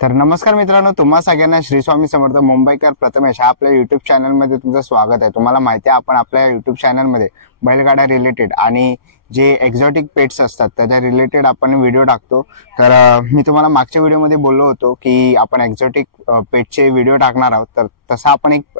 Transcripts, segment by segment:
तर नमस्कार मित्रांनो, तुम्हा सगळ्यांना श्री स्वामी समर्थ मुंबईकर प्रथमेश हा आपल्या युट्यूब चॅनलमध्ये तुमचं स्वागत आहे। तुम्हाला माहिती आहे आपण आपल्या युट्यूब चॅनलमध्ये बैलगाड्या रिलेटेड आणि जे एक्झॉटिक पेट्स असतात त्याच्या रिलेटेड आपण व्हिडिओ टाकतो। तर मी तुम्हाला मागच्या व्हिडिओमध्ये बोललो होतो की आपण एक्झॉटिक पेटचे व्हिडिओ टाकणार आहोत। तर तसा आपण एक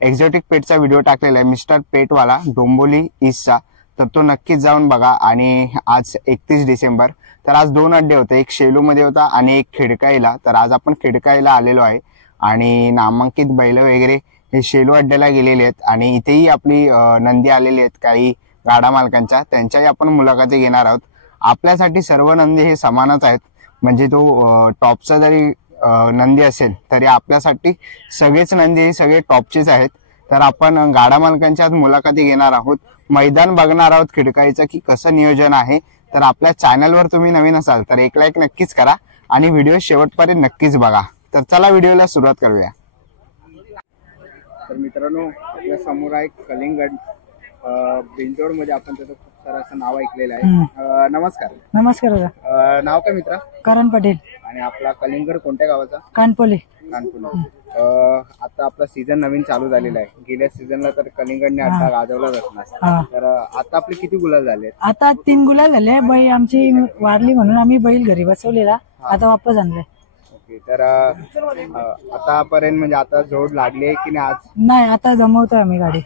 एक्झॉटिक पेटचा व्हिडिओ टाकलेला आहे मिस्टर पेटवाला डोंबिवली ईस्टचा। तर तो नक्कीच जाऊन बघा। आणि आज 31 डिसेंबर, तर आज 2 अड्डे होते, एक शेलूमध्ये होता आणि एक खिडकाईला। तर आज आपण खिडकाईला आलेलो आहे आणि नामांकित बैल वगैरे हे शेलू अड्ड्याला गेलेले आहेत आणि इथेही आपली नंदी आलेली आहेत काही गाडा मालकांच्या, त्यांच्याही आपण मुलाखती घेणार आहोत। आपल्यासाठी सर्व नंदी हे समानच आहेत, म्हणजे तो टॉपचा जरी नंदी असेल तरी आपल्यासाठी सगळेच नंदी हे सगळे टॉपचेच आहेत। तर आपण गाडा मालकांच्या मुलाखती घेणार आहोत, मैदान बघणार आहोत खिडकाईचं की कसं नियोजन आहे। तर आपल्या चॅनलवर तुम्ही नवीन असाल तर एक लाईक नक्कीच करा आणि व्हिडिओ शेवटपर्यंत नक्कीच बघा। तर चला व्हिडिओला सुरुवात करूया। तर मित्रांनो, आपल्या समोर आहे कलिंगड बिंजोड मध्ये, आपण त्याचं खूप सारं असं नाव ऐकलेलं आहे। नमस्कार। नमस्कार दादा। नाव काय मित्रा? करण पटेल। आणि आपला कलिंगड कोणत्या गावाचा? कानपोले। कानपुर। आता आपला सीझन नवीन चालू झालेला आहे। गेल्या सीझनला तर कलिंगडने अड्डा गाजवलाच असणार। तर आता आपले किती गुलाल झाले? आता 3 गुलाल झाले। बैल आमची वाढली म्हणून आम्ही बैल घरी बसवलेला, आता वापस आणलाय। ओके, तर आतापर्यंत म्हणजे आता जोड लागली आहे की नाही? आज नाही, आता जमवतोय आम्ही गाडी।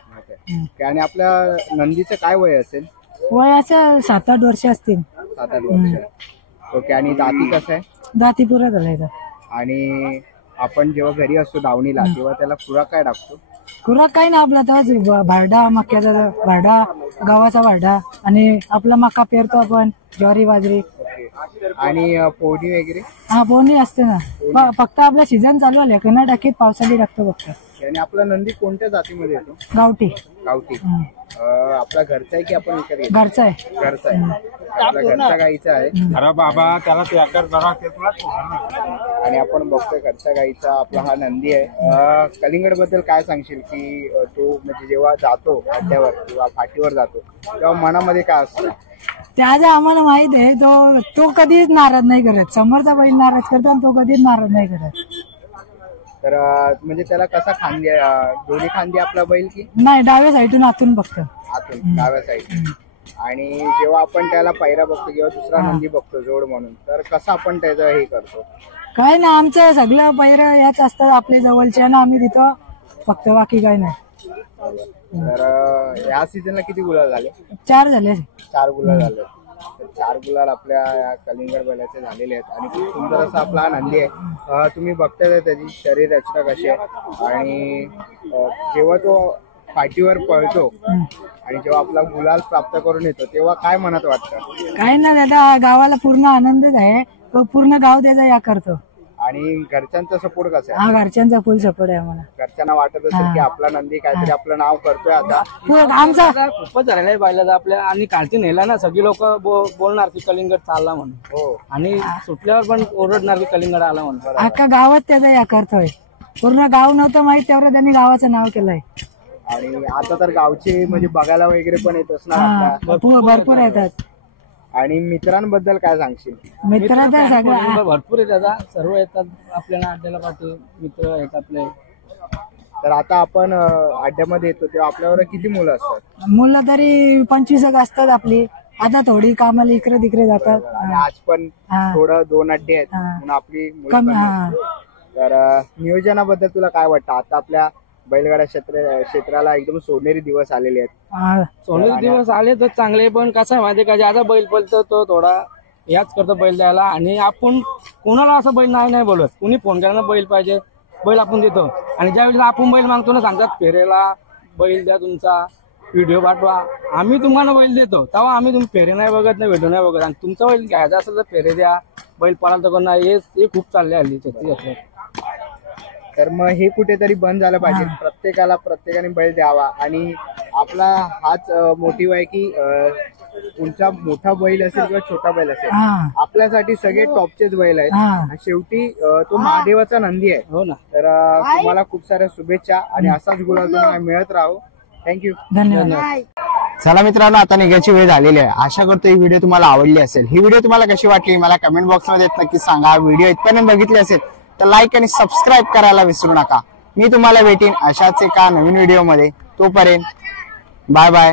आणि आपल्या नंदीचं काय वय असेल? वय असं 7-8 वर्ष असतील। 7-8 वर्ष। ओके, आणि दाती कसं आहे? दाती पुरा झालाय। आणि आपण जेव्हा घरी असतो दावणीला तेव्हा त्याला खुराक काय टाकतो? खुराक काही ना, आपला तेव्हा भारडा, मक्याचा भारडा, गव्हाचा भारडा आणि आपला मका पेरतो आपण, ज्वारी बाजरी। आणि पोहणी वगैरे? हा, पोहणी असते ना, फक्त आपला सीझन चालू आहे कना टाकीत पावसाळी टाकतो फक्त। आणि आपला नंदी कोणत्या जातीमध्ये येतो? गावठी। गावठी। आपला घरचा आहे की आपण विकत घेतो? घरचा आहे। घरचा आहे, आपला घरच्या गाईचा आहे। अरे बाबा, त्याला आणि आपण बघतोय घरच्या गाईचा आपला हा नंदी आहे। कलिंगड बद्दल काय सांगशील की तो म्हणजे जेव्हा जातो अड्ड्यावर किंवा फाटीवर जातो तेव्हा मनामध्ये काय असतं? त्याचा आम्हाला माहित आहे, तो कधीच नाराज नाही करत। समोरचा बैल नाराज करतो आणि तो कधीच नाराज नाही करत। तर म्हणजे त्याला कसा खांदी, दोन्ही खांदी आपला बैल की नाही, डाव्या साईडून आतून बघतो। आतून डाव्या साईड। आणि जेव्हा आपण त्याला पायरा बघतो किंवा दुसरा नंदी बघतो जोड म्हणून, तर कसं आपण त्याचं हे करतो? काय ना, आमचं सगळं पैरा याच असतात आपल्या जवळच्या ना, आम्ही देतो फक्त, बाकी काय नाही। तर या सीझनला किती गुलाल झाले? 4 झाले। 4 गुलाल झाले। 4 गुलाल आपल्या या कलिंगड बैलाचे झालेले आहेत आणि खूप सुंदर असा आपला हा नंदी आहे। तुम्ही बघताय त्याची शरीर रचना कशी आहे आणि जेव्हा तो फाटीवर पळतो आणि जेव्हा आपला गुलाल प्राप्त करून येतो तेव्हा काय मनात वाटतं? काय ना दादा, गावाला पूर्ण आनंदच आहे, तो पूर्ण गाव त्याचा या करतो। आणि घरच्यांचा सपोर्ट कसा आहे? हा, घरच्यांचा फुल सपोर्ट आहे आम्हाला। घरच्यांना वाटत असेल की आपला नंदी काहीतरी आपलं नाव करतोय आता? आमचा खूपच झालेला आहे बैलाचा आपल्या, आणि कालची नेला ना सगळी लोक बोलणार की कलिंगड चालला म्हणून। हो, आणि सुटल्यावर पण ओरडणार की कलिंगड आला म्हणून। अख्खा गावात त्याचा या करतोय, पूर्ण गाव नव्हतं माहित तेवढं त्यांनी गावाचं नाव केलंय। आणि आता तर गावचे म्हणजे बघायला वगैरे पण येत असणार? भरपूर येतात। आणि मित्रांबद्दल काय सांगशील? मित्र तर सगळं भरपूर आहे दादा, सर्व येतात आपल्याला अड्ड्याला, पाठी मित्र आहेत आपले। तर आता आपण अड्ड्यामध्ये येतो तेव्हा आपल्यावर किती मुलं असतात? मुलं तरी 25 असतात आपली। आता थोडी कामाला इकडे तिकडे जातात। आणि आज पण थोडं 2 अड्डे आहेत म्हणून आपली मुलं कमी। कमी आहेत। तर नियोजनाबद्दल तुला काय वाटतं? आता आपल्या बैलगाड्या क्षेत्राला एकदम सोनेरी दिवस आलेले आहेत। सोनेरी दिवस आले तर चांगले, पण कसं आहे माहिती का, ज्याचा बैल पळतो तो थोडा याच करतो बैल द्यायला। आणि आपण कोणाला असं बैल नाही बोलत, कुणी फोन करायला बैल पाहिजे, बैल आपण देतो। आणि ज्यावेळेस आपण बैल मागतो ना, सांगतात फेरेला बैल द्या तुमचा, व्हिडिओ पाठवा, आम्ही तुम्हाला बैल देतो, तेव्हा आम्ही तुम्ही फेरे नाही बघत, नाही व्हिडिओ नाही बघत। आणि तुमचा बैल घ्यायचा असेल तर फेरे द्या, बैल पळाल तर कोणा, हे खूप चालले हल्ली छत्तीस। तर मग हे कुठेतरी बंद झालं पाहिजे, प्रत्येकाने बैल द्यावा। आणि आपला हाच मोटिव्ह आहे की तुमचा मोठा बैल असेल किंवा छोटा बैल असेल, आपल्यासाठी सगळे टॉपचेच बैल आहेत। शेवटी तो महादेवाचा नंदी आहे। हो ना। तर तुम्हाला खूप साऱ्या शुभेच्छा आणि असाच गुलाल तुम्हाला मिळत राहू। थँक्यू, धन्यवाद। चला मित्रांनो, आता निघायची वेळ झालेली आहे. आशा करतो ही व्हिडिओ तुम्हाला आवडली असेल. ही व्हिडिओ तुम्हाला कशी वाटली मला कमेंट बॉक्स मध्ये नक्की सांगा. व्हिडिओ इथपर्यंत बघितली असेल तर लाईक आणि सबस्क्राईब करायला विसरू नका. मी तुम्हाला भेटीन अशाच एका नवीन व्हिडिओ मध्ये. तोपर्यंत बाय बाय.